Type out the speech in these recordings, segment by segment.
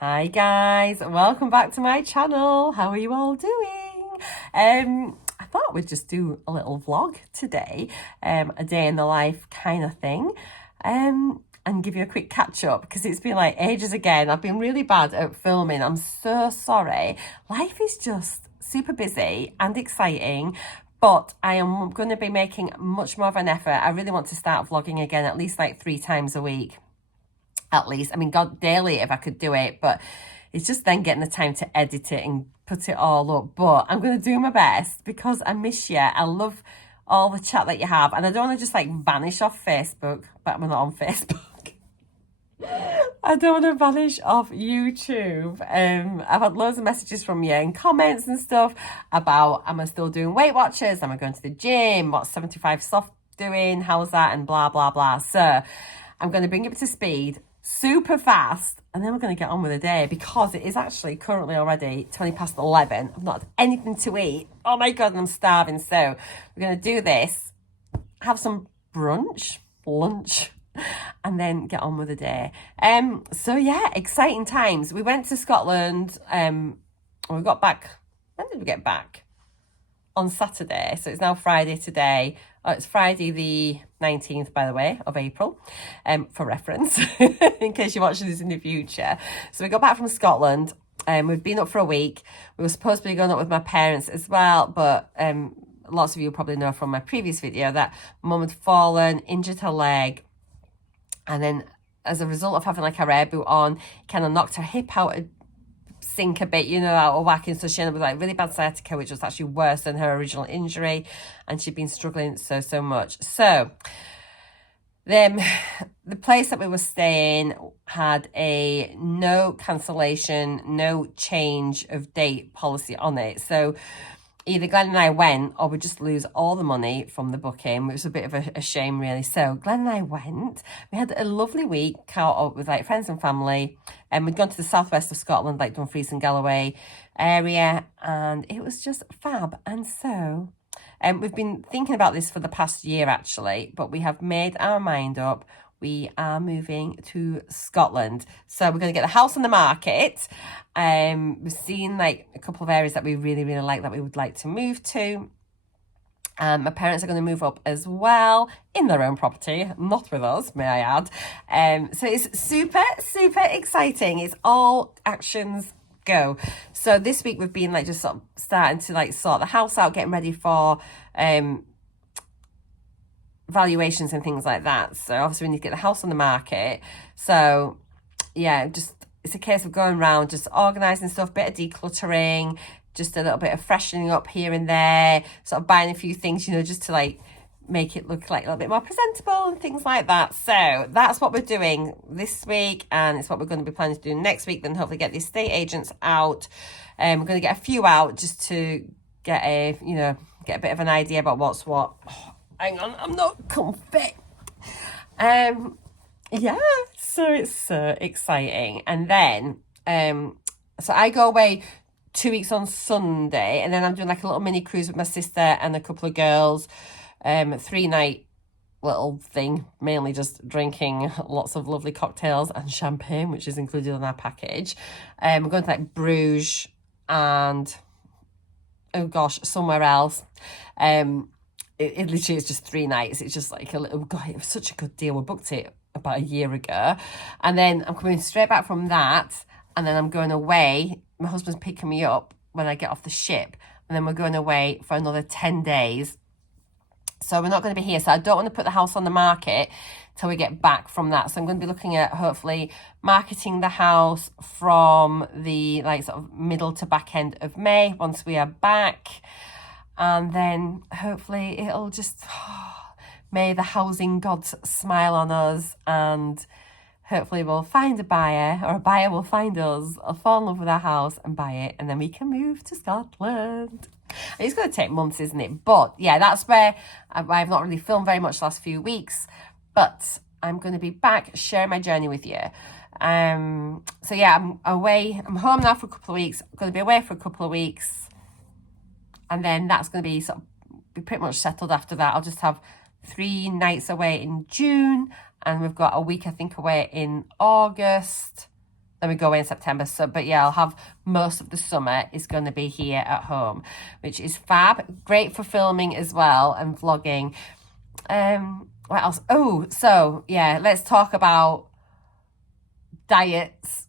Hi guys, welcome back to my channel. How are you all doing? I thought we'd just do a little vlog today, a day in the life kind of thing, and give you a quick catch up because it's been like ages again. I've been really bad at filming. I'm so sorry. Life is just super busy and exciting, but I am going to be making much more of an effort. I really want to start vlogging again, at least like 3 times a week. At least, I mean, God, daily if I could do it, but it's just then getting the time to edit it and put it all up. But I'm going to do my best because I miss you. I love all the chat that you have, and I don't want to just like vanish off Facebook, but I'm not on Facebook. I don't want to vanish off YouTube. I've had loads of messages from you and comments and stuff about, am I still doing Weight Watchers? Am I going to the gym? What's 75 Soft doing? How's that? And blah, blah, blah. So I'm going to bring it up to speed super fast, and then we're going to get on with the day because it is actually currently already 20 past 11. I've not had anything to eat. Oh my God, I'm starving. So we're going to do this, have some lunch, and then get on with the day. So yeah, exciting times. We went to Scotland. We got back. When did we get back? On Saturday. So it's now Friday today. Oh, it's Friday the 19th, by the way, of April, for reference, in case you're watching this in the future. So we got back from Scotland. We've been up for a week. We were supposed to be going up with my parents as well, but lots of you probably know from my previous video that mum had fallen, injured her leg, and then as a result of having like her air boot on, kind of knocked her hip out sink a bit, you know, out of whack. And so she ended up with like really bad sciatica, which was actually worse than her original injury, and she'd been struggling so much. So the place that we were staying had a no cancellation, no change of date policy on it. So either Glenn and I went, or we'd just lose all the money from the booking, which was a bit of a shame, really. So Glenn and I went. We had a lovely week, caught up with like friends and family, and we'd gone to the southwest of Scotland, like Dumfries and Galloway area, and it was just fab. And so we've been thinking about this for the past year, actually, but we have made our mind up. We are moving to Scotland. So we're going to get the house on the market. We've seen like a couple of areas that we really like that we would like to move to. My parents are going to move up as well in their own property, not with us, may I add. So it's super exciting. It's all actions go. So this week we've been like just sort of starting to like sort the house out, getting ready for valuations and things like that. So obviously we need to get the house on the market. So yeah, just it's a case of going around, just organising stuff, bit of decluttering, just a little bit of freshening up here and there, sort of buying a few things, you know, just to like make it look like a little bit more presentable and things like that. So that's what we're doing this week, and it's what we're going to be planning to do next week. Then hopefully get the estate agents out. We're going to get a few out just to get a bit of an idea about what's what. Oh, hang on, I'm not comfy. Yeah, so it's so exciting. And then so I go away 2 weeks on Sunday, and then I'm doing like a little mini cruise with my sister and a couple of girls, 3-night little thing, mainly just drinking lots of lovely cocktails and champagne, which is included in our package. We're going to like Bruges and oh gosh, somewhere else. It literally is just 3 nights. It's just like a little, God, it was such a good deal. We booked it about a year ago. And then I'm coming straight back from that. And then I'm going away. My husband's picking me up when I get off the ship. And then we're going away for another 10 days. So we're not going to be here. So I don't want to put the house on the market till we get back from that. So I'm going to be looking at hopefully marketing the house from the like sort of middle to back end of May once we are back. And then hopefully it'll just, may the housing gods smile on us, and hopefully we'll find a buyer, or a buyer will find us, fall in love with our house and buy it, and then we can move to Scotland. It's going to take months, isn't it? But yeah, that's where I've not really filmed very much the last few weeks, but I'm going to be back sharing my journey with you. So yeah, I'm away. I'm home now for a couple of weeks. I'm going to be away for a couple of weeks. And then that's going to be be pretty much settled after that. I'll just have 3 nights away in June, and we've got a week, I think, away in August, then we go away in September. So, but yeah, I'll have most of the summer is going to be here at home, which is fab. Great for filming as well and vlogging. What else? Oh, so yeah, let's talk about diets,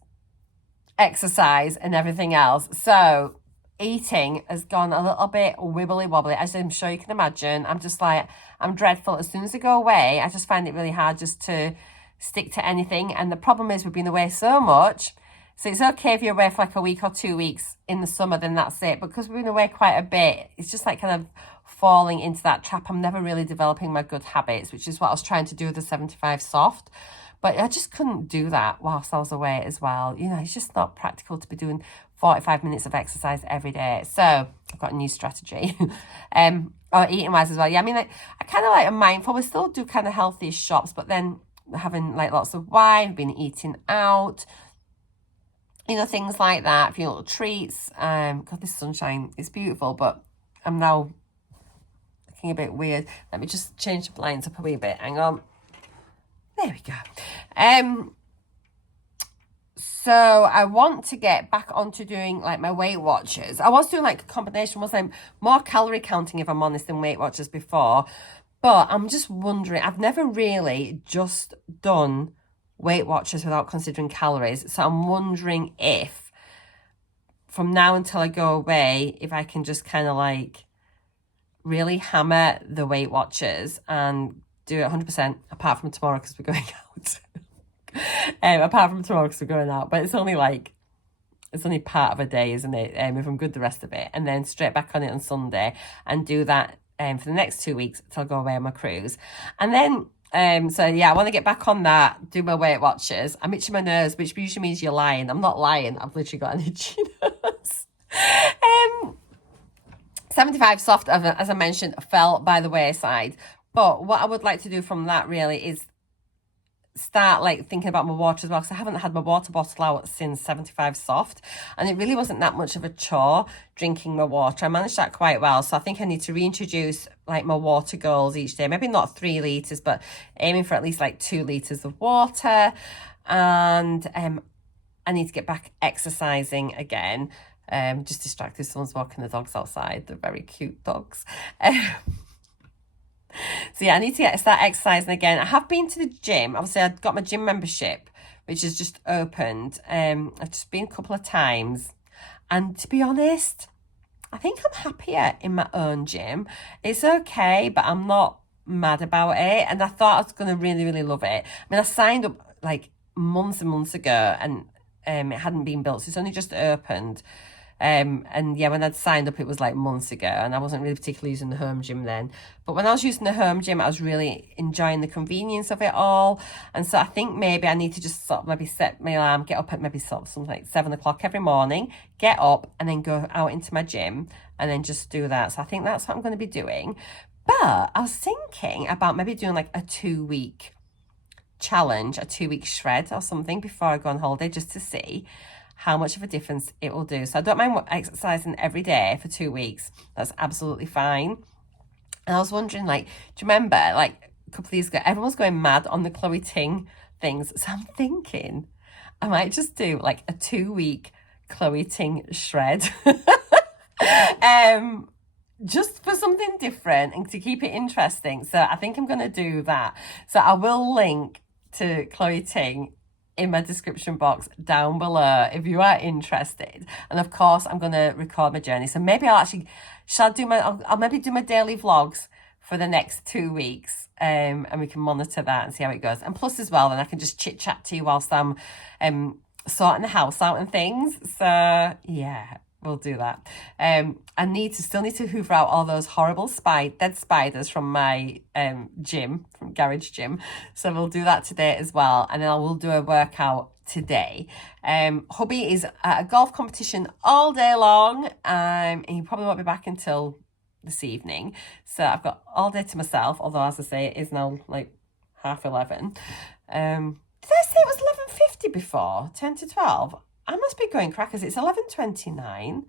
exercise, and everything else. So eating has gone a little bit wibbly wobbly, as I'm sure you can imagine. I'm just like, I'm dreadful. As soon as I go away, I just find it really hard just to stick to anything. And the problem is we've been away so much. So it's okay if you're away for like a week or 2 weeks in the summer, then that's it. Because we've been away quite a bit, it's just like kind of falling into that trap. I'm never really developing my good habits, which is what I was trying to do with the 75 soft. But I just couldn't do that whilst I was away as well. You know, it's just not practical to be doing 45 minutes of exercise every day. So I've got a new strategy. Or eating wise as well. Yeah, I mean, like, I kind of like am mindful. We still do kind of healthy shops, but then having like lots of wine, been eating out, you know, things like that, a few little treats. God, this sunshine is beautiful, but I'm now looking a bit weird. Let me just change the blinds up a wee bit. Hang on. There we go. So I want to get back onto doing like my Weight Watchers. I was doing like a combination, wasn't I? More calorie counting, if I'm honest, than Weight Watchers before. But I'm just wondering, I've never really just done Weight Watchers without considering calories. So I'm wondering if from now until I go away, if I can just kind of like really hammer the Weight Watchers and do it 100%, apart from tomorrow because we're going out. Apart from tomorrow because we're going out. But it's only part of a day, isn't it? If I'm good the rest of it. And then straight back on it on Sunday and do that for the next 2 weeks till I go away on my cruise. And then, so yeah, I want to get back on that, do my Weight Watchers. I'm itching my nose, which usually means you're lying. I'm not lying. I've literally got an itchy nose. 75 soft, as I mentioned, fell by the wayside. But what I would like to do from that really is start like thinking about my water as well, because I haven't had my water bottle out since 75 soft, and it really wasn't that much of a chore drinking my water. I managed that quite well, so I think I need to reintroduce like my water goals each day, maybe not 3 litres, but aiming for at least like 2 litres of water. And I need to get back exercising again. Just distracted, someone's walking the dogs outside. They're very cute dogs. So yeah, I need to start exercising again. I have been to the gym. Obviously, I've got my gym membership, which has just opened. I've just been a couple of times. And to be honest, I think I'm happier in my own gym. It's okay, but I'm not mad about it. And I thought I was going to really, really love it. I mean, I signed up like months and months ago, and it hadn't been built. So it's only just opened. And yeah, when I'd signed up, it was like months ago, and I wasn't really particularly using the home gym then. But when I was using the home gym, I was really enjoying the convenience of it all. And so I think maybe I need to just sort of maybe set my alarm, get up at maybe sort of something like 7 o'clock every morning, get up and then go out into my gym and then just do that. So I think that's what I'm going to be doing. But I was thinking about maybe doing like a 2-week challenge, a 2-week shred or something before I go on holiday, just to see how much of a difference it will do. So I don't mind exercising every day for 2 weeks. That's absolutely fine. And I was wondering, like, do you remember, like, a couple of years ago, everyone was going mad on the Chloe Ting things. So I'm thinking I might just do, like, a 2-week Chloe Ting shred. Just for something different and to keep it interesting. So I think I'm going to do that. So I will link to Chloe Ting in my description box down below if you are interested. And of course, I'm going to record my journey. So maybe I'll maybe do my daily vlogs for the next 2 weeks. And we can monitor that and see how it goes. And plus as well, then I can just chit chat to you whilst I'm sorting the house out and things. So yeah, we'll do that. I still need to hoover out all those horrible dead spiders from my from garage gym. So we'll do that today as well. And then I will do a workout today. Hubby is at a golf competition all day long. And he probably won't be back until this evening. So I've got all day to myself. Although, as I say, it is now like 11:30. Did I say it was 11:50 before? 10 to 12? I must be going crackers. It's 11:29.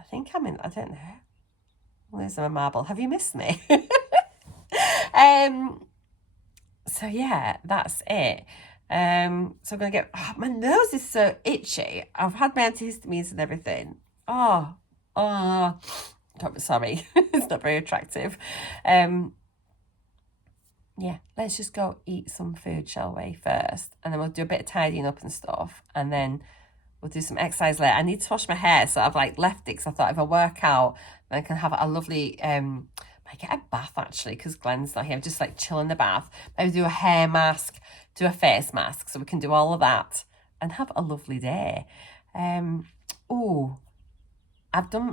I think I'm in, I don't know. Where's my marble? Have you missed me? So yeah, that's it. So I'm going to get, my nose is so itchy. I've had my antihistamines and everything. Sorry, it's not very attractive. Yeah, let's just go eat some food, shall we, first? And then we'll do a bit of tidying up and stuff. And then we'll do some exercise later. I need to wash my hair, so I've like left it because I thought if I work out, then I can have a lovely, I get a bath actually because Glenn's not here. Just like chill in the bath. Maybe do a hair mask, do a face mask, so we can do all of that and have a lovely day. I've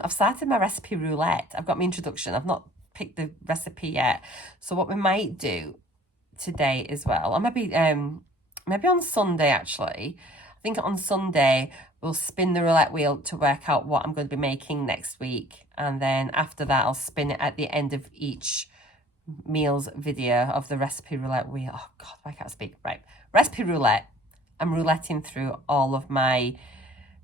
started my recipe roulette. I've got my introduction. I've not picked the recipe yet. So what we might do today as well, or maybe on Sunday actually. I think on Sunday we'll spin the roulette wheel to work out what I'm going to be making next week, and then after that I'll spin it at the end of each meals video of the recipe roulette wheel. Oh God, I can't speak. Right, recipe roulette. I'm rouletting through all of my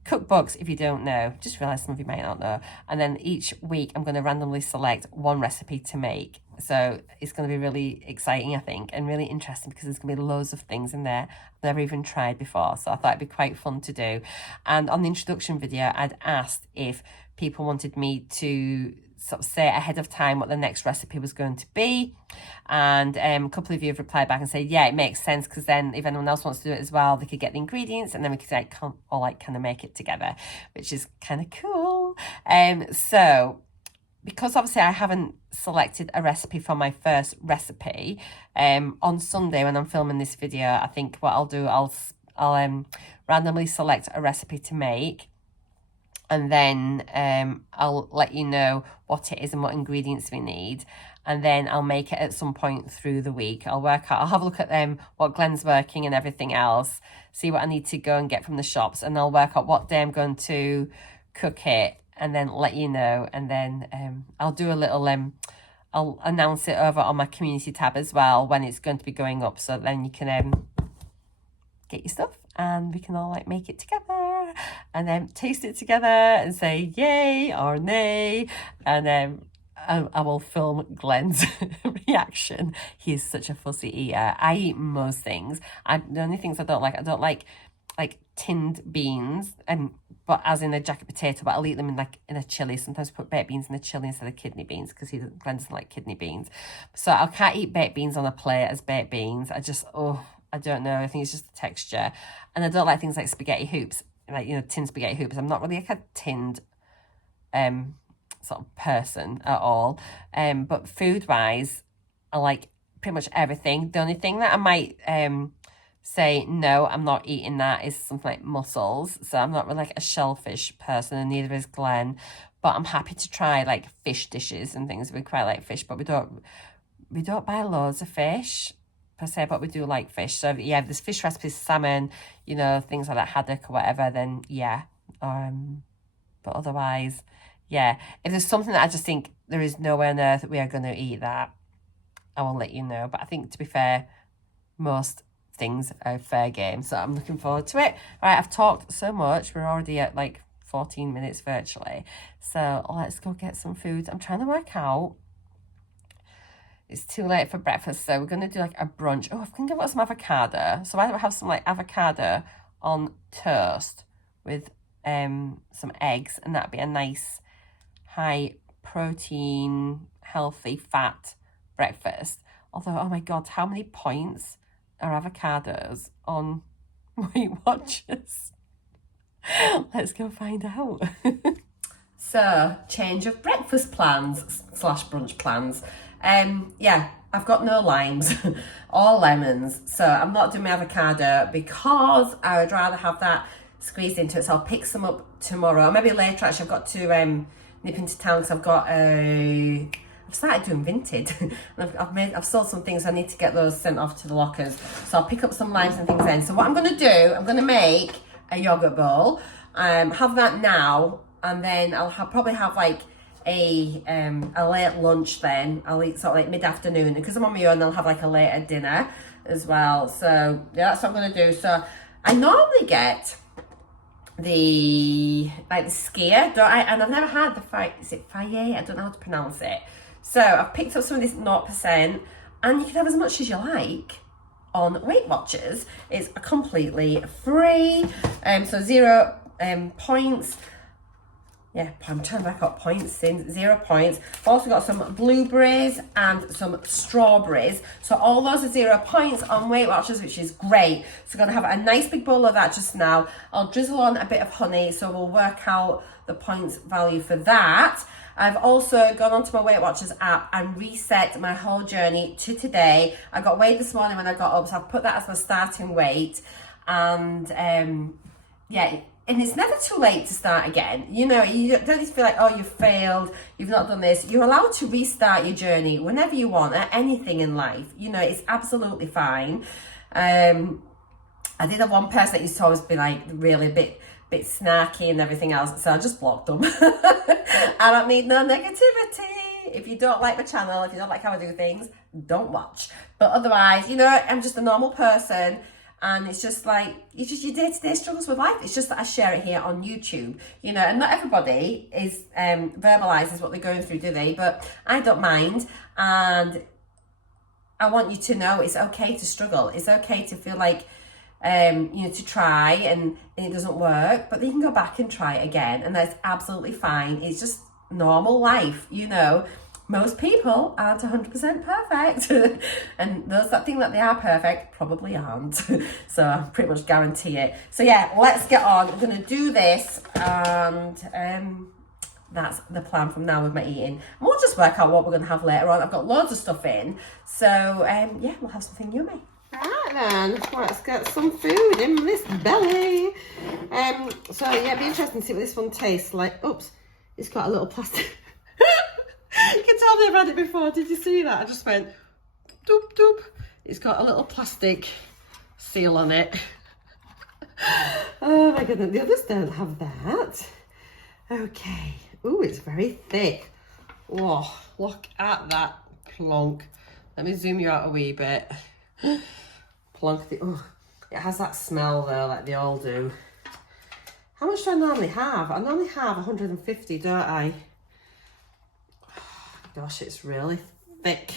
cookbooks, if you don't know. Just realised some of you might not know. And then each week I'm going to randomly select one recipe to make. So it's going to be really exciting, I think, and really interesting because there's going to be loads of things in there I've never even tried before. So I thought it'd be quite fun to do. And on the introduction video, I'd asked if people wanted me to sort of say ahead of time what the next recipe was going to be, and a couple of you have replied back and said yeah, it makes sense, because then if anyone else wants to do it as well, they could get the ingredients and then we could like kind of make it together, which is kind of cool. So because obviously I haven't selected a recipe for my first recipe, on Sunday when I'm filming this video, I think what I'll do, I'll randomly select a recipe to make, and then I'll let you know what it is and what ingredients we need. And then I'll make it at some point through the week. I'll have a look at what Glenn's working and everything else, see what I need to go and get from the shops, and I'll work out what day I'm going to cook it, and then let you know. And then I'll do a little, I'll announce it over on my community tab as well when it's going to be going up, so then you can get your stuff and we can all like make it together and then taste it together and say yay or nay, and then I will film Glenn's reaction. He's such a fussy eater. I eat most things. The only things I don't like tinned beans, but as in a jacket potato, but I'll eat them in a chili. Sometimes I put baked beans in the chili instead of kidney beans because Glenn doesn't like kidney beans. So I can't eat baked beans on a plate as baked beans. I don't know. I think it's just the texture. And I don't like things like spaghetti hoops, tinned spaghetti hoops. I'm not really like a tinned sort of person at all. But food-wise, I like pretty much everything. The only thing that I might say, no, I'm not eating that, is something like mussels. So I'm not really like a shellfish person, and neither is Glenn. But I'm happy to try like fish dishes and things. We quite like fish, but we don't buy loads of fish per se, but we do like fish. So yeah, if there's fish recipes, salmon, things like that, haddock or whatever, then yeah. But otherwise, yeah, if there's something that I just think there is no way on earth that we are going to eat that, I will let you know. But I think, to be fair, most things are fair game, so I'm looking forward to it. All right, I've talked so much. We're already at like 14 minutes virtually, so let's go get some food. I'm trying to work out. It's too late for breakfast, so we're going to do like a brunch. Oh, I can get some avocado. So I have some like avocado on toast with some eggs, and that'd be a nice high protein, healthy fat breakfast. Although, oh my God, how many points are avocados on Weight Watchers? Let's go find out. So, change of breakfast plans / brunch plans. Yeah, I've got no limes or lemons, so I'm not doing my avocado because I would rather have that squeezed into it. So I'll pick some up tomorrow, or maybe later. Actually, I've got to nip into town because I've started doing Vinted. I've sold some things. I need to get those sent off to the lockers. So I'll pick up some limes and things then. So what I'm going to do, I'm going to make a yogurt bowl. Have that now, and then I'll probably have like a late lunch then. I'll eat sort of like mid-afternoon, and because I'm on my own, I'll have like a later dinner as well. So yeah, that's what I'm going to do. So I normally get the skier, don't I? And I've never had the is it Faye? I don't know how to pronounce it. So I've picked up some of this 0%, and you can have as much as you like. on Weight Watchers. It's completely free, so 0 points. Yeah, I'm trying to back up points since 0 points. I've also got some blueberries and some strawberries. So all those are 0 points on Weight Watchers, which is great. So I'm gonna have a nice big bowl of that just now. I'll drizzle on a bit of honey, so we'll work out the points value for that. I've also gone onto my Weight Watchers app and reset my whole journey to today. I got weighed this morning when I got up, so I've put that as my starting weight. And yeah, and it's never too late to start again. You know, you don't need to feel like, oh, you've failed, you've not done this. You're allowed to restart your journey whenever you want at anything in life. You know, it's absolutely fine. I did have one person that used to always be like really a bit snarky and everything else, so I just blocked them. I don't need no negativity. If you don't like my channel, if you don't like how I do things, don't watch. But otherwise, you know, I'm just a normal person. And it's just like, it's just your day-to-day struggles with life. It's just that I share it here on YouTube, you know, and not everybody is verbalizes what they're going through, do they? But I don't mind. And I want you to know it's okay to struggle. It's okay to feel like, you know, to try and it doesn't work, but then you can go back and try it again. And that's absolutely fine. It's just normal life, you know. Most people aren't 100% perfect. And those that think that they are perfect probably aren't. So I pretty much guarantee it. So yeah, let's get on. I'm going to do this, and that's the plan from now with my eating. And we'll just work out what we're going to have later on. I've got loads of stuff in. So yeah, we'll have something yummy. Right then, let's get some food in this belly. So yeah, it'd be interesting to see what this one tastes like. Oops, it's got a little plastic. You can tell me I've had it before. Did you see that? I just went doop doop. It's got a little plastic seal on it. Oh my goodness, the others don't have that. Okay. Ooh, it's very thick. Oh, look at that plonk. Let me zoom you out a wee bit. Plonk. Oh, it has that smell though, like they all do. How much do I normally have? I normally have 150, don't I? Gosh, it's really thick.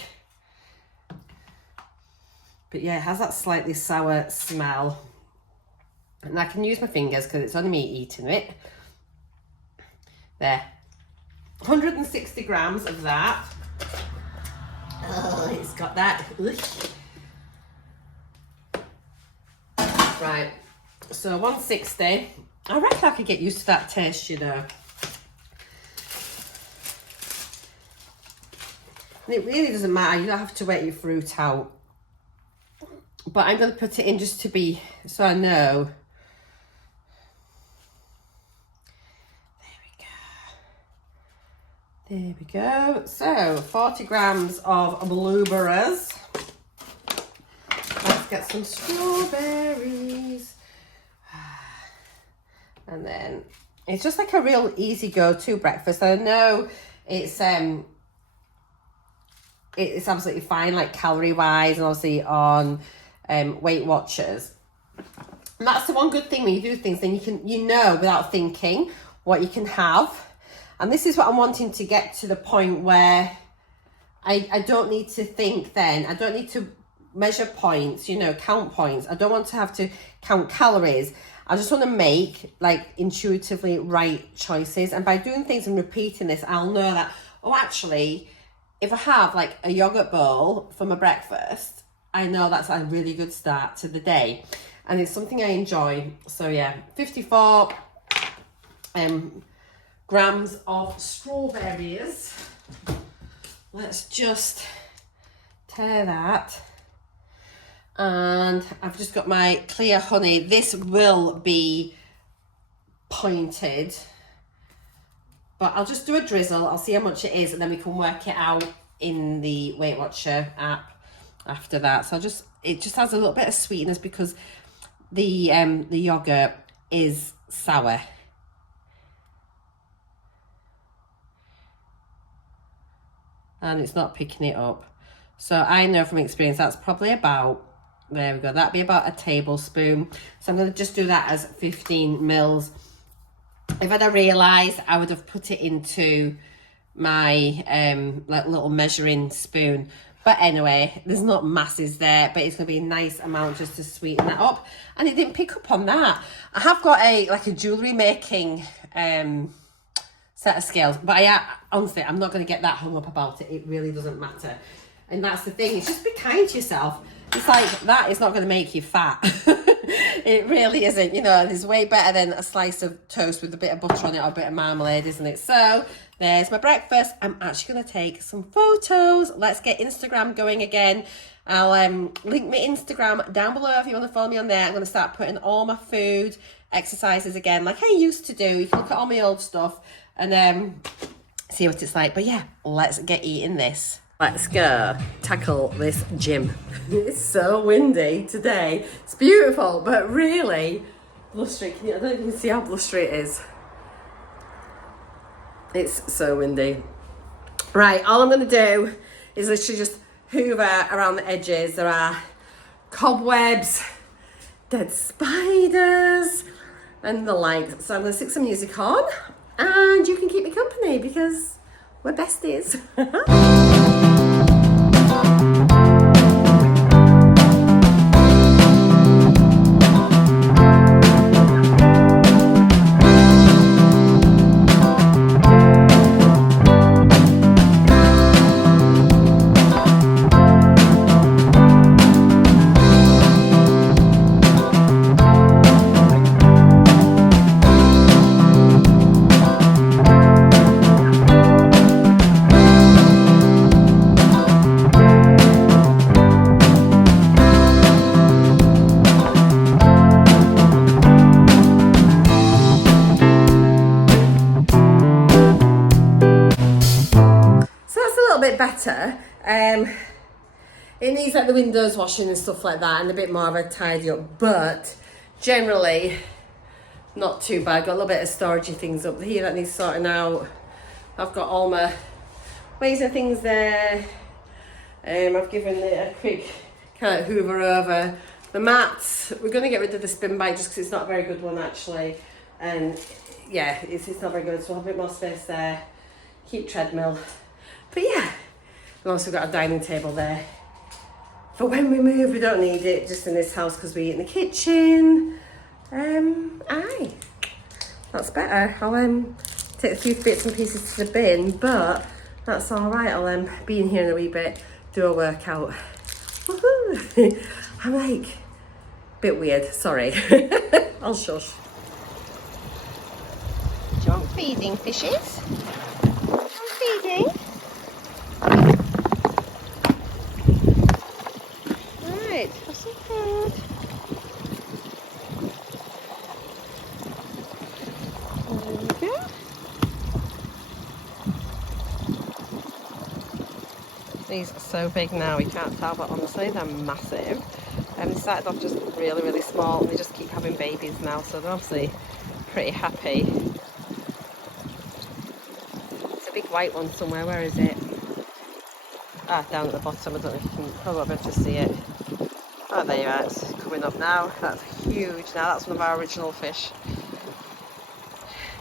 But yeah, it has that slightly sour smell. And I can use my fingers because it's only me eating it. There. 160 grams of that. Oh, it's got that. Ugh. Right. So 160. I reckon I could get used to that taste, you know. And it really doesn't matter, you don't have to wet your fruit out. But I'm going to put it in just to be, so I know. There we go. So, 40 grams of blueberries. Let's get some strawberries. And then, it's just like a real easy go-to breakfast. I know it's absolutely fine, like calorie wise, and obviously on Weight Watchers. And that's the one good thing when you do things, then you know without thinking what you can have. And this is what I'm wanting to get to the point where I don't need to think then. I don't need to measure points, you know, count points. I don't want to have to count calories. I just want to make like intuitively right choices. And by doing things and repeating this, I'll know that, oh, actually, if I have like a yogurt bowl for my breakfast, I know that's a really good start to the day. And it's something I enjoy. So yeah, 54 grams of strawberries. Let's just tear that. And I've just got my clear honey. This will be pointed, but I'll just do a drizzle. I'll see how much it is, and then we can work it out in the Weight Watcher app after that. So it just has a little bit of sweetness because the yogurt is sour. And it's not picking it up. So I know from experience that's probably about, there we go, that'd be about a tablespoon. So I'm going to just do that as 15 mils. If I'd have realised, I would have put it into my like little measuring spoon. But anyway, there's not masses there, but it's going to be a nice amount just to sweeten that up. And it didn't pick up on that. I have got a jewellery making set of scales, but honestly, I'm not going to get that hung up about it. It really doesn't matter. And that's the thing, it's just be kind to yourself. It's like, that is not going to make you fat. It really isn't. You know, it's way better than a slice of toast with a bit of butter on it or a bit of marmalade, isn't it? So there's my breakfast. I'm actually going to take some photos. Let's get Instagram going again. I'll link my Instagram down below if you want to follow me on there. I'm going to start putting all my food exercises again like I used to do. You can look at all my old stuff and see what it's like. But yeah, let's get eating this. Let's go tackle this gym. It's so windy today. It's beautiful, but really blustery. I don't know if you can see how blustery it is. It's so windy. Right, all I'm going to do is literally just hoover around the edges. There are cobwebs, dead spiders, and the like. So I'm going to stick some music on, and you can keep me company because we're besties. Better. It needs like the windows washing and stuff like that and a bit more of a tidy up, but generally not too bad. Got a little bit of storagey things up here that needs sorting out. I've got all my ways and things there. I've given it a quick kind of hoover over. The mats, we're going to get rid of the spin bike just because it's not a very good one actually, and yeah, it's not very good, so I'll have a bit more space there. Keep treadmill. But yeah, we've also got a dining table there. For when we move, we don't need it just in this house because we eat in the kitchen. Aye, that's better. I'll take a few bits and pieces to the bin, but that's all right. I'll be in here in a wee bit, do a workout. Woohoo! I'm like a bit weird, sorry. I'll shush. Jump feeding fishes. Jump feeding. Right, have some food. There we go. These are so big now, you can't tell, but honestly they're massive. They started off just really, really small and they just keep having babies now, so they're obviously pretty happy. It's a big white one somewhere, where is it? Ah, down at the bottom, I don't know if you can probably be able to see it. Oh, there you are, it's coming up now. That's huge now, that's one of our original fish.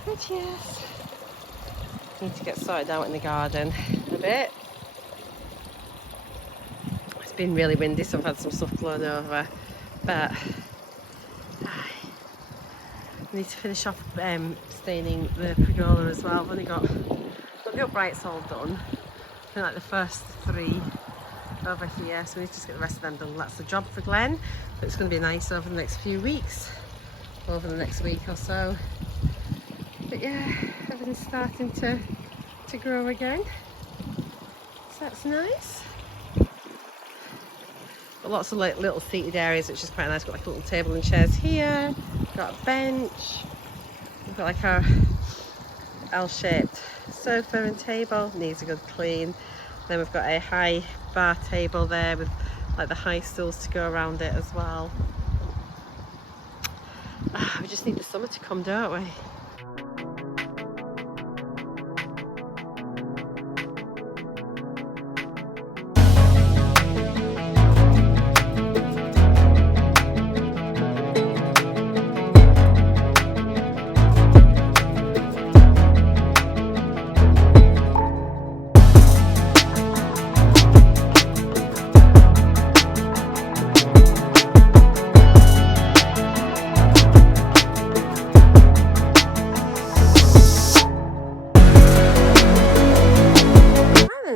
But yes, need to get sorted out in the garden a bit. It's been really windy, so I've had some stuff blown over, but I need to finish off staining the pergola as well. I've only got the uprights all done. I think like the first 3 over here, so we need to just get the rest of them done. That's the job for Glenn, but it's going to be nice over the next few weeks, over the next week or so. But yeah, everything's starting to grow again, so that's nice. Got lots of like little seated areas, which is quite nice. Got like a little table and chairs here, got a bench, we've got like our L-shaped sofa and table, needs a good clean. Then we've got a high bar table there with like the high stools to go around it as well. We just need the summer to come, don't we?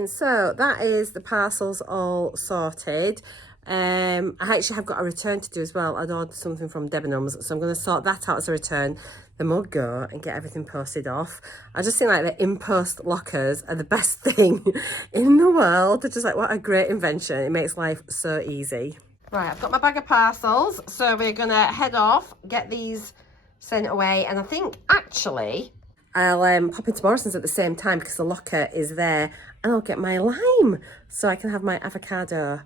morning. So that is the parcels all sorted. I actually have got a return to do as well. I'd ordered something from Debenhams, so I'm going to sort that out as a return. Then we'll go and get everything posted off. I just think like the in-post lockers are the best thing in the world. They're just like, what a great invention. It makes life so easy. Right, I've got my bag of parcels, so we're going to head off, get these sent away, and I think actually I'll pop into Morrison's at the same time because the locker is there, and I'll get my lime so I can have my avocado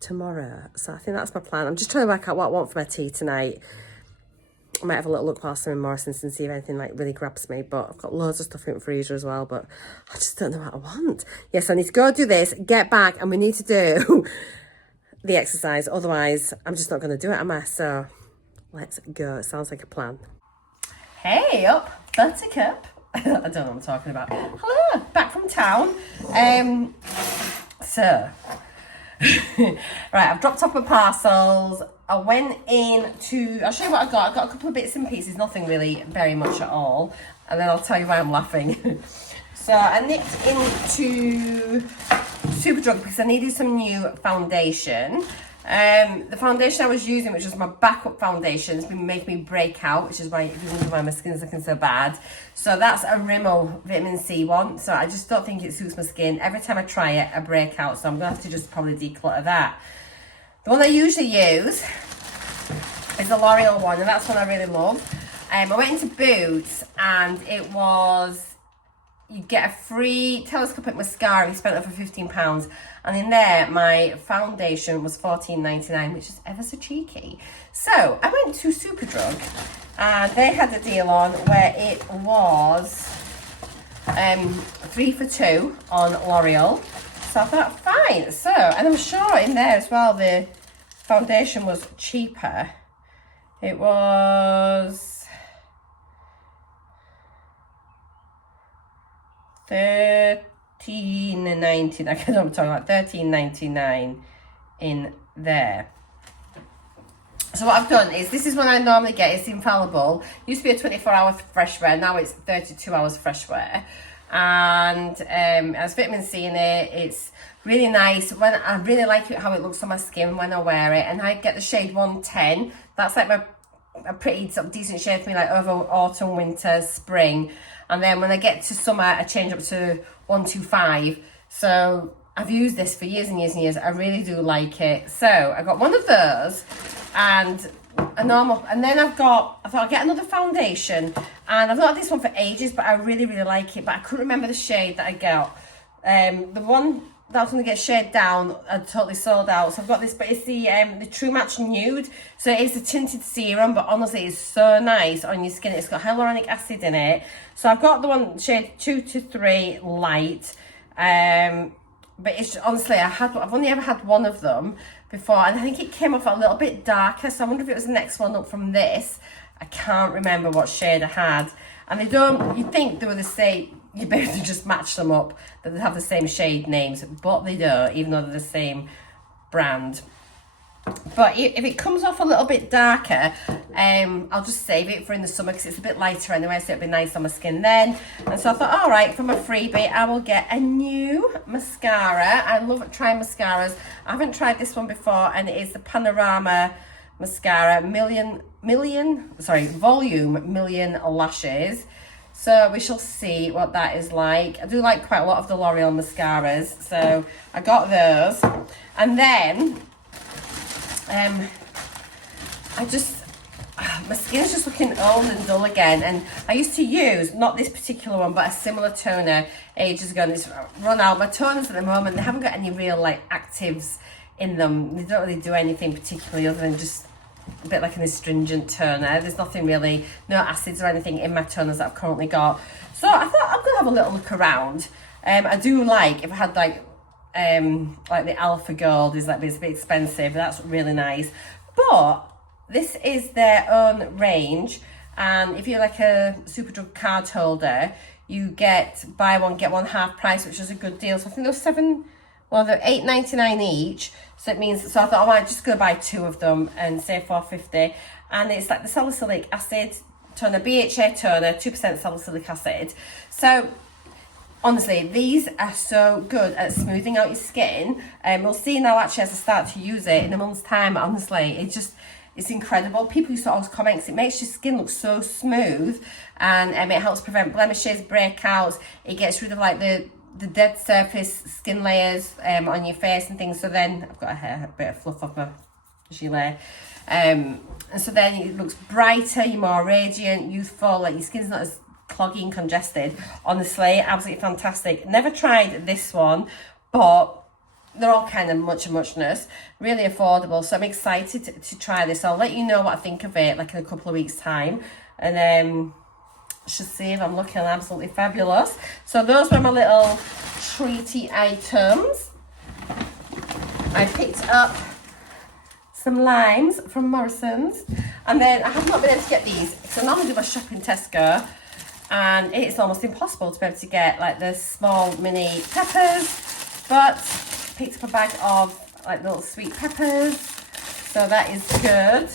tomorrow. So I think that's my plan. I'm just trying to work out what I want for my tea tonight. I might have a little look whilst I'm in Morrison's and see if anything like really grabs me, but I've got loads of stuff in the freezer as well, but I just don't know what I want. Yes, I need to go do this, get back, and we need to do the exercise. Otherwise, I'm just not going to do it, am I? So let's go. It sounds like a plan. Hey up, Buttercup. I don't know what I'm talking about. Hello, back from town. So, right, I've dropped off my parcels. I went in to, I'll show you what I got. I got a couple of bits and pieces, nothing really very much at all. And then I'll tell you why I'm laughing. So I nipped into Superdrug because I needed some new foundation. The foundation I was using, which was my backup foundation, has been making me break out, which is why, if you wonder why my skin's looking so bad. So that's a Rimmel vitamin C one. So I just don't think it suits my skin. Every time I try it, I break out. So I'm going to have to just probably declutter that. The one I usually use is the L'Oreal one, and that's one I really love. I went into Boots, and it was, you get a free telescopic mascara. You spent it for £15, and in there my foundation was $14.99, which is ever so cheeky. So I went to Superdrug, and they had a deal on where it was 3 for 2 on L'Oreal. So I thought, fine. So, and I'm sure in there as well the foundation was cheaper. It was $13.99. I don't know what I'm talking about. $13.99 in there. So what I've done is, this is one I normally get. It's Infallible. It used to be a 24-hour fresh wear. Now it's 32 hours fresh wear. And it has vitamin C in it. It's really nice. When I really like it how it looks on my skin when I wear it. And I get the shade 110. That's like a pretty sort of decent shade for me, like over autumn, winter, spring. And then when I get to summer, I change up to 125. So I've used this for years and years and years. I really do like it. So I got one of those and a normal, and then I thought I'll get another foundation, and I've not had this one for ages, but I really like it, but I couldn't remember the shade that I got. The one that I was going to get shade down, I totally sold out. So I've got this, but it's the True Match Nude. So it's a tinted serum, but honestly, it's so nice on your skin. It's got hyaluronic acid in it. So I've got the one shade 2 to 3 light. But it's honestly, I've only ever had one of them before, and I think it came off a little bit darker. So I wonder if it was the next one up from this. I can't remember what shade I had. And they don't, you'd think they were the same, you'd be able to just match them up, that they have the same shade names, but they don't, even though they're the same brand. But if it comes off a little bit darker, I'll just save it for in the summer because it's a bit lighter anyway, so it'll be nice on my skin then. And so I thought, all right, for my freebie, I will get a new mascara. I love trying mascaras. I haven't tried this one before, and it is the Panorama Mascara Volume Million Lashes. So we shall see what that is like. I do like quite a lot of the L'Oreal mascaras, so I got those. And then my skin's just looking old and dull again, and I used to use, not this particular one, but a similar toner ages ago, and it's run out. My toners at the moment, they haven't got any real like actives in them. They don't really do anything particularly other than just a bit like an astringent toner. There's nothing really, no acids or anything in my toners that I've currently got. So I thought I'm gonna have a little look around. I do like, if I had like the Alpha Gold is like, it's a bit expensive, that's really nice, but this is their own range, and if you're like a Superdrug card holder, you get buy one get one half price, which is a good deal. So I think they're $8.99 each, so it means, so I thought I might just go buy 2 of them and save $4.50. And it's like the salicylic acid toner, BHA toner, 2% salicylic acid. So Honestly, these are so good at smoothing out your skin. We'll see now actually as I start to use it in a month's time. Honestly, it's incredible. People used to always comment, it makes your skin look so smooth, and it helps prevent blemishes, breakouts. It gets rid of like the dead surface skin layers on your face and things. So then I've got a bit of fluff off my gilet. And so then it looks brighter, you're more radiant, youthful, like your skin's not as cloggy and congested. Honestly, absolutely fantastic. Never tried this one, but they're all kind of muchness, really affordable. So I'm excited to try this. I'll let you know what I think of it like in a couple of weeks time, and should see if I'm looking absolutely fabulous. So those were my little treaty items. I picked up some limes from Morrison's, and then I have not been able to get these because I normally do my shop in Tesco, and it's almost impossible to be able to get like the small mini peppers, but picked up a bag of like little sweet peppers, so that is good.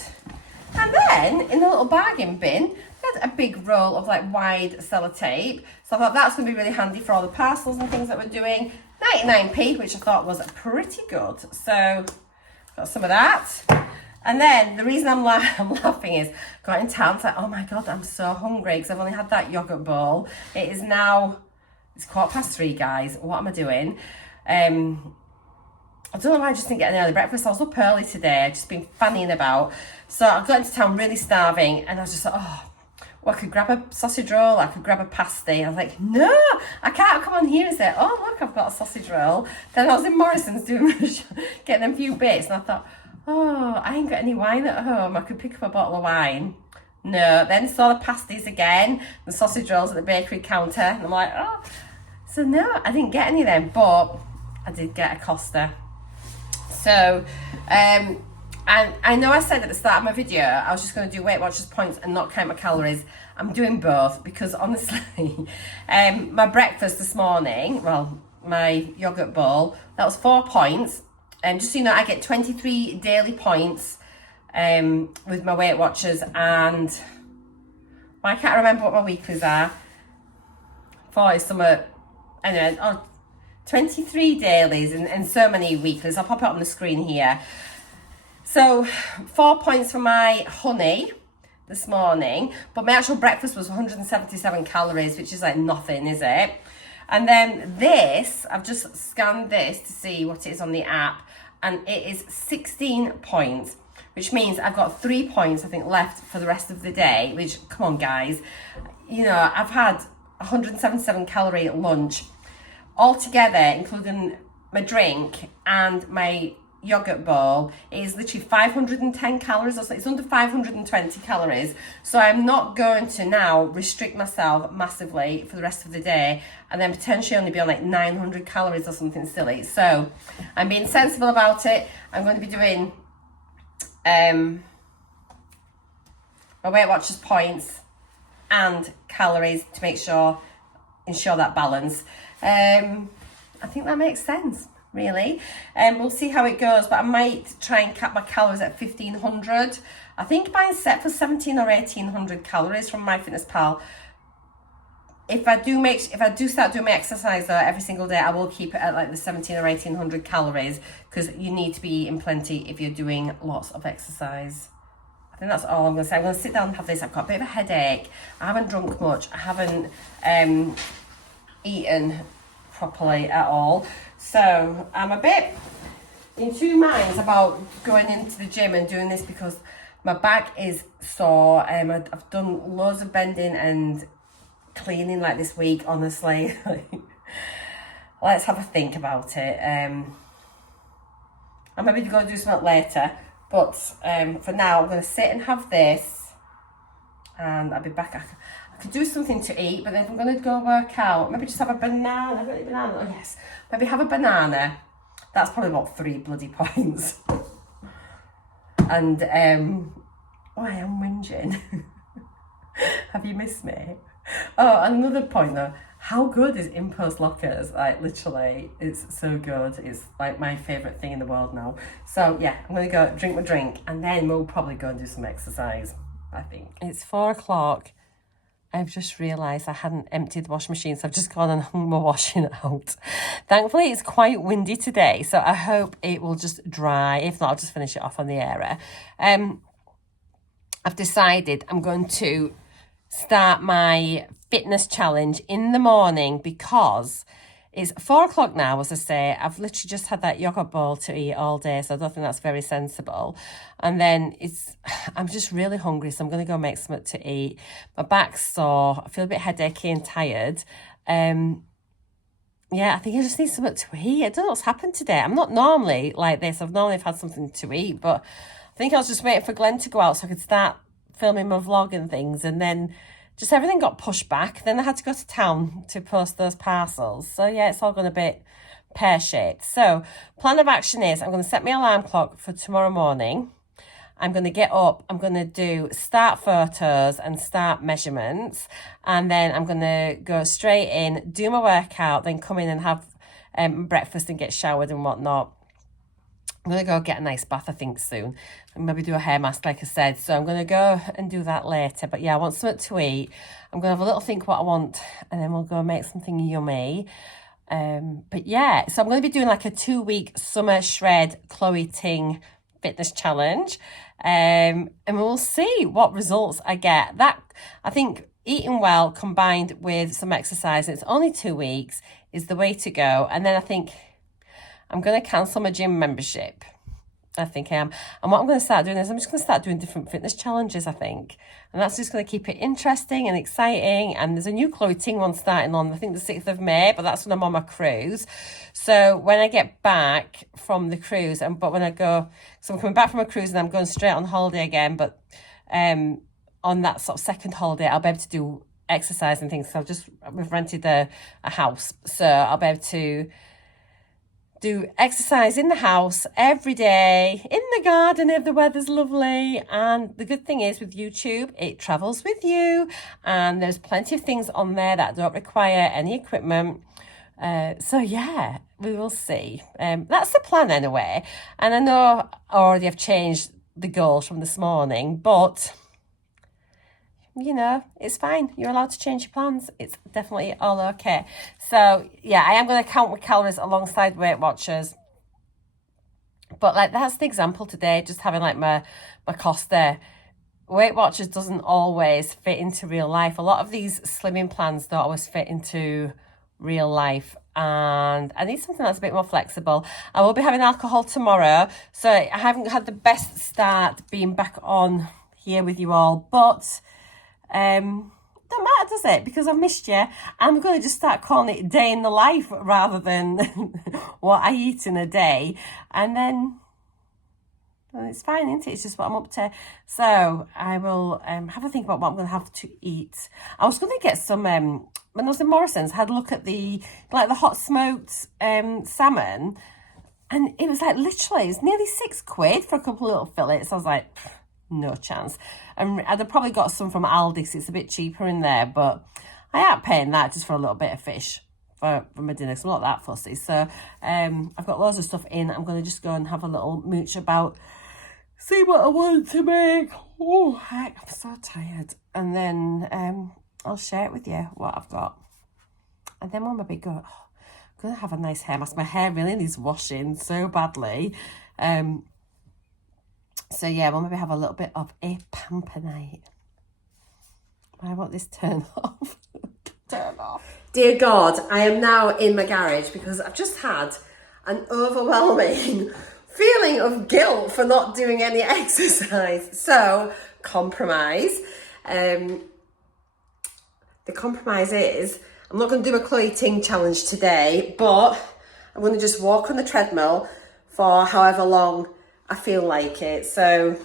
And then in the little bargain bin, we had a big roll of like wide sellotape, so I thought that's going to be really handy for all the parcels and things that we're doing. 99p, which I thought was pretty good, so got some of that. And then the reason I'm laughing is got in town, it's like, oh my god, I'm so hungry because I've only had that yogurt bowl. It's 3:15, guys. What am I doing? I don't know why I just didn't get an early breakfast. I was up early today, I've just been fanning about. So I got into town really starving, and I was just like, oh, well, I could grab a sausage roll, I could grab a pasty. I was like, no, I can't come on here and say, oh, look, I've got a sausage roll. Then I was in Morrison's getting them few bits, and I thought, oh, I ain't got any wine at home. I could pick up a bottle of wine. No, then saw the pasties again, the sausage rolls at the bakery counter, and I'm like, oh. So no, I didn't get any of them, but I did get a Costa. So, and I know I said at the start of my video I was just going to do Weight Watchers points and not count my calories. I'm doing both because honestly, my breakfast this morning, well, my yogurt bowl, that was 4 points. And just so you know, I get 23 daily points with my Weight Watchers, and well, I can't remember what my weeklies are. 40 something, anyway, 23 dailies and so many weeklies. I'll pop it up on the screen here. So 4 points for my honey this morning, but my actual breakfast was 177 calories, which is like nothing, is it? And then this, I've just scanned this to see what it is on the app, and it is 16 points, which means I've got 3 points, I think, left for the rest of the day, which, come on, guys. You know, I've had 177 calorie lunch altogether, including my drink and my yogurt bowl. It is literally 510 calories, or so it's under 520 calories. So I'm not going to now restrict myself massively for the rest of the day and then potentially only be on like 900 calories or something silly. So I'm being sensible about it. I'm going to be doing my Weight Watchers points and calories to ensure that balance. I think that makes sense, really. We'll see how it goes, but I might try and cap my calories at 1500. I think mine's set for 17 or 1800 calories from MyFitnessPal. If I do start doing my exercise though every single day, I will keep it at like the 17 or 1800 calories, because you need to be eating plenty if you're doing lots of exercise. I think that's all I'm going to say. I'm going to sit down and have this. I've got a bit of a headache. I haven't drunk much. I haven't eaten properly at all. So I'm a bit in two minds about going into the gym and doing this because my back is sore. I've done loads of bending and cleaning like this week, honestly. Let's have a think about it. I'm maybe going to do something later, but for now I'm going to sit and have this, and I'll be back. I could do something to eat, but then if I'm going to go work out, maybe just have a banana. I've got any banana? Oh yes, maybe have a banana. That's probably about 3 bloody points. And oh, I am whinging. Have you missed me? Oh, another point though, how good is Impulse Lockers? Like literally, it's so good. It's like my favourite thing in the world now. So yeah, I'm gonna go drink my drink and then we'll probably go and do some exercise, I think. It's 4 o'clock. I've just realised I hadn't emptied the washing machine, so I've just gone and hung my washing out. Thankfully, it's quite windy today, so I hope it will just dry. If not, I'll just finish it off on the airer. I've decided I'm going to start my fitness challenge in the morning because it's 4 o'clock now, as I say. I've literally just had that yogurt bowl to eat all day, so I don't think that's very sensible. And then I'm just really hungry, so I'm going to go make something to eat. My back's sore. I feel a bit headachy and tired. Yeah, I think I just need something to eat. I don't know what's happened today. I'm not normally like this. I've normally had something to eat, but I think I was just waiting for Glenn to go out so I could start filming my vlog and things, and then just everything got pushed back. Then I had to go to town to post those parcels. So yeah, it's all gone a bit pear-shaped. So plan of action is I'm going to set my alarm clock for tomorrow morning. I'm going to get up. I'm going to do start photos and start measurements. And then I'm going to go straight in, do my workout, then come in and have breakfast and get showered and whatnot. I'm going to go get a nice bath, I think, soon. And maybe do a hair mask, like I said. So I'm going to go and do that later. But yeah, I want something to eat. I'm going to have a little think what I want, and then we'll go make something yummy. But yeah, so I'm going to be doing like a 2-week summer shred Chloe Ting fitness challenge. And we'll see what results I get. That, I think, eating well combined with some exercise, it's only 2 weeks, is the way to go. And then I think I'm going to cancel my gym membership. I think I am. And what I'm going to start doing is I'm just going to start doing different fitness challenges, I think. And that's just going to keep it interesting and exciting. And there's a new Chloe Ting one starting on, I think, the 6th of May, but that's when I'm on my cruise. So when I get back from the cruise, so I'm coming back from a cruise and I'm going straight on holiday again, but on that sort of second holiday, I'll be able to do exercise and things. So we've rented a house, so I'll be able to do exercise in the house every day, in the garden if the weather's lovely. And the good thing is with YouTube, it travels with you, and there's plenty of things on there that don't require any equipment. So yeah, we will see. That's the plan anyway. And I know I already have changed the goals from this morning, but you know, it's fine. You're allowed to change your plans. It's definitely all okay. So yeah, I am going to count my calories alongside Weight Watchers. But like, that's the example today, just having like my cost there. Weight Watchers doesn't always fit into real life. A lot of these slimming plans don't always fit into real life, and I need something that's a bit more flexible. I will be having alcohol tomorrow, so I haven't had the best start being back on here with you all, but don't matter, does it? Because I've missed you. I'm going to just start calling it day in the life rather than what I eat in a day. And then it's fine, isn't it? It's just what I'm up to. So I will have a think about what I'm going to have to eat. I was going to get some, when I was in Morrison's, I had a look at the hot smoked salmon. And it was like, literally, it's nearly £6 for a couple of little fillets. I was like, no chance. And I'd have probably got some from Aldi, so it's a bit cheaper in there, but I ain't paying that just for a little bit of fish for my dinner, because I'm not that fussy. So I've got loads of stuff in. I'm going to just go and have a little mooch about, see what I want to make. Oh, heck, I'm so tired. And then I'll share it with you, what I've got. And then when my big go, I'm going to have a nice hair mask. My hair really needs washing so badly. So yeah, we'll maybe have a little bit of a pamper night. Why won't this turn off? Turn off. Dear God, I am now in my garage because I've just had an overwhelming feeling of guilt for not doing any exercise. So, compromise. The compromise is, I'm not going to do a Chloe Ting challenge today, but I'm going to just walk on the treadmill for however long I feel like it. So,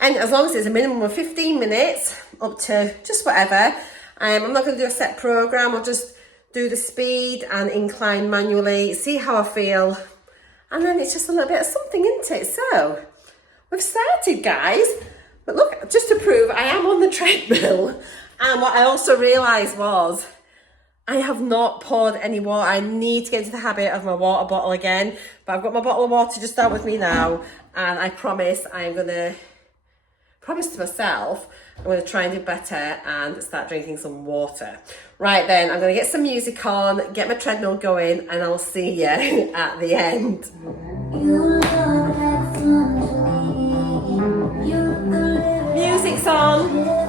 and as long as it's a minimum of 15 minutes up to just whatever, I'm not going to do a set program. I'll just do the speed and incline manually, see how I feel, and then it's just a little bit of something, isn't it? So we've started, guys. But look, just to prove I am on the treadmill. And what I also realised was I have not poured any water. I need to get into the habit of my water bottle again. But I've got my bottle of water just out with me now. And I promise I am going to promised to myself I'm going to try and do better and start drinking some water. Right then, I'm going to get some music on, get my treadmill going, and I'll see you at the end. Music's on.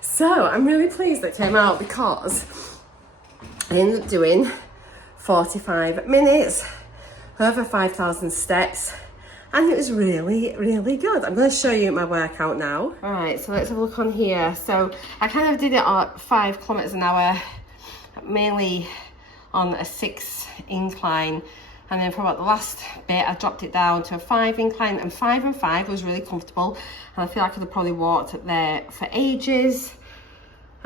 So I'm really pleased that it came out because I ended up doing 45 minutes, over 5,000 steps, and it was really, really good. I'm going to show you my workout now. All right, so let's have a look on here. So I kind of did it at 5 kilometers an hour, mainly on a 6 incline. And then for about the last bit, I dropped it down to a 5 incline, and 5 and 5 was really comfortable. And I feel like I could have probably walked there for ages.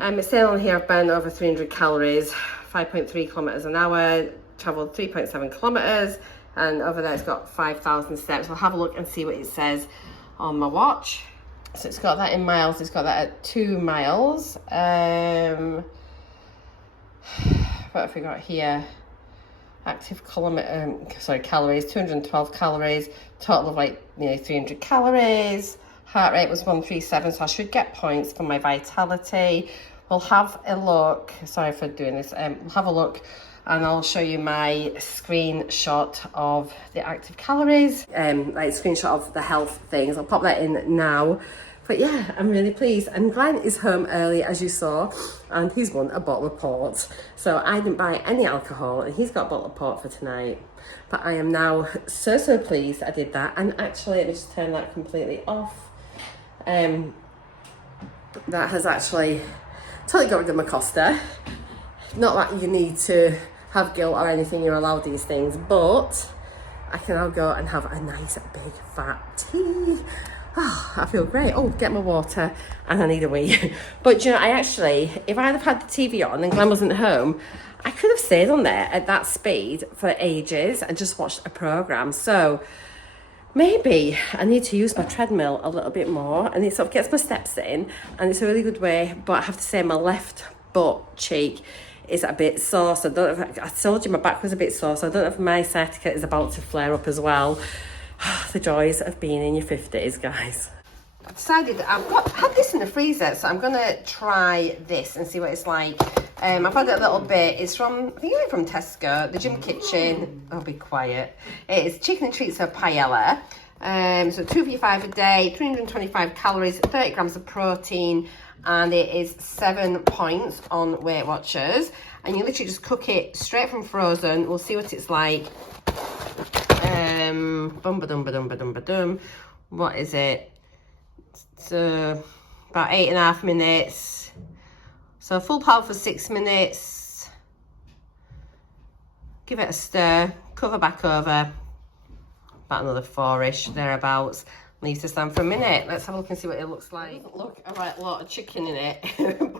It's saying on here I've burned over 300 calories, 5.3 kilometers an hour, traveled 3.7 kilometers, and over there it's got 5,000 steps. I'll have a look and see what it says on my watch. So it's got that in miles, it's got that at 2 miles. What have we got here? Active calories, 212 calories, total of like nearly 300 calories. Heart rate was 137, so I should get points for my vitality. We'll have a look, sorry for doing this, we'll have a look and I'll show you my screenshot of the active calories, like screenshot of the health things. I'll pop that in now. But yeah, I'm really pleased. And Glenn is home early, as you saw, and he's won a bottle of port. So I didn't buy any alcohol, and he's got a bottle of port for tonight. But I am now so pleased I did that. And actually, let me just turn that completely off. That has actually totally got rid of my Costa. Not that you need to have guilt or anything, you're allowed these things, but I can now go and have a nice big fat tea. Oh, I feel great. Oh, get my water, and I need a wee. But you know, I actually, if I'd have had the TV on and Glenn wasn't home, I could have stayed on there at that speed for ages and just watched a program. So maybe I need to use my treadmill a little bit more, and it sort of gets my steps in, and it's a really good way. But I have to say, my left butt cheek is a bit sore, so I don't know if I told you my back was a bit sore, so I don't know if my sciatica is about to flare up as well. The joys of being in your 50s, guys. I've decided that I've had this in the freezer, so I'm going to try this and see what it's like. I've had it a little bit. It's from, I think it's from Tesco, the Gym Kitchen. I'll be quiet. It's chicken and treats for paella. So 2 for 5 a day, 325 calories, 30 grams of protein, and it is 7 points on Weight Watchers. And you literally just cook it straight from frozen. We'll see what it's like. What is it? It's about 8.5 minutes. So full power for 6 minutes. Give it a stir. Cover back over. About another 4-ish, thereabouts. Leave to stand for a minute. Let's have a look and see what it looks like. Look, a right lot of chicken in it,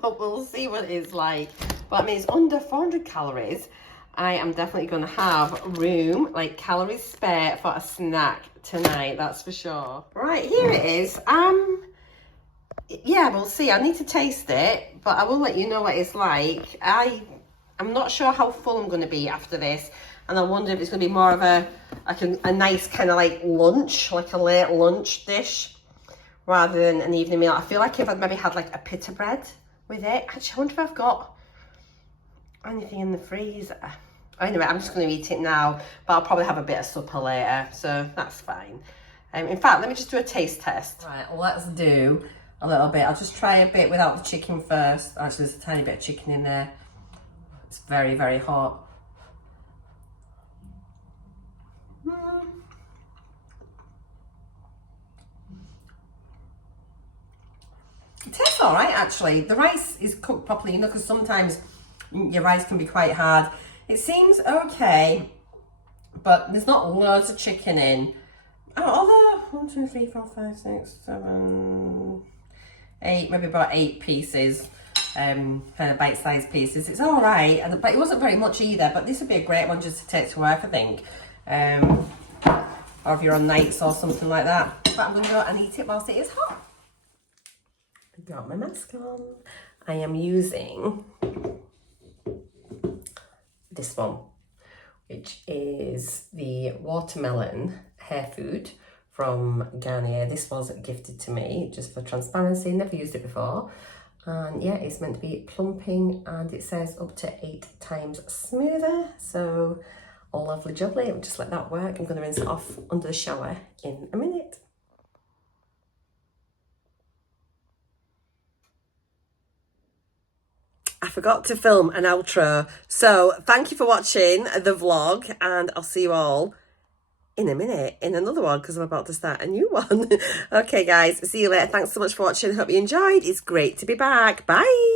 but we'll see what it's like. But I mean, it's under 400 calories. I am definitely going to have room, like calories spare for a snack tonight, that's for sure. Right, here it is. Yeah, we'll see. I need to taste it, but I will let you know what it's like. I I'm not sure how full I'm going to be after this. And I wonder if it's going to be more of a nice kind of like lunch, like a late lunch dish, rather than an evening meal. I feel like if I'd maybe had like a pita bread with it. Actually, I wonder if I've got anything in the freezer. Anyway, I'm just going to eat it now, but I'll probably have a bit of supper later, so that's fine. In fact, let me just do a taste test. Right, let's do a little bit. I'll just try a bit without the chicken first. Actually, there's a tiny bit of chicken in there. It's very, very hot. It tastes all right, actually. The rice is cooked properly, you know, because sometimes your rice can be quite hard. It seems okay, but there's not loads of chicken in. Although 1, 2, 3, 4, 5, 6, 7, 8, maybe about 8 pieces, kind of bite-sized pieces. It's all right, but it wasn't very much either. But this would be a great one just to take to work, I think, or if you're on nights or something like that. But I'm going to go and eat it whilst it is hot. I got my mask on. I am using this one, which is the watermelon hair food from Garnier. This was gifted to me just for transparency, never used it before. And yeah, it's meant to be plumping, and it says up to 8 times smoother. So lovely jubbly. I'll just let that work. I'm going to rinse it off under the shower in a minute. I forgot to film an outro. So thank you for watching the vlog, and I'll see you all in a minute in another one, because I'm about to start a new one. Okay guys, see you later. Thanks so much for watching. Hope you enjoyed. It's great to be back. Bye.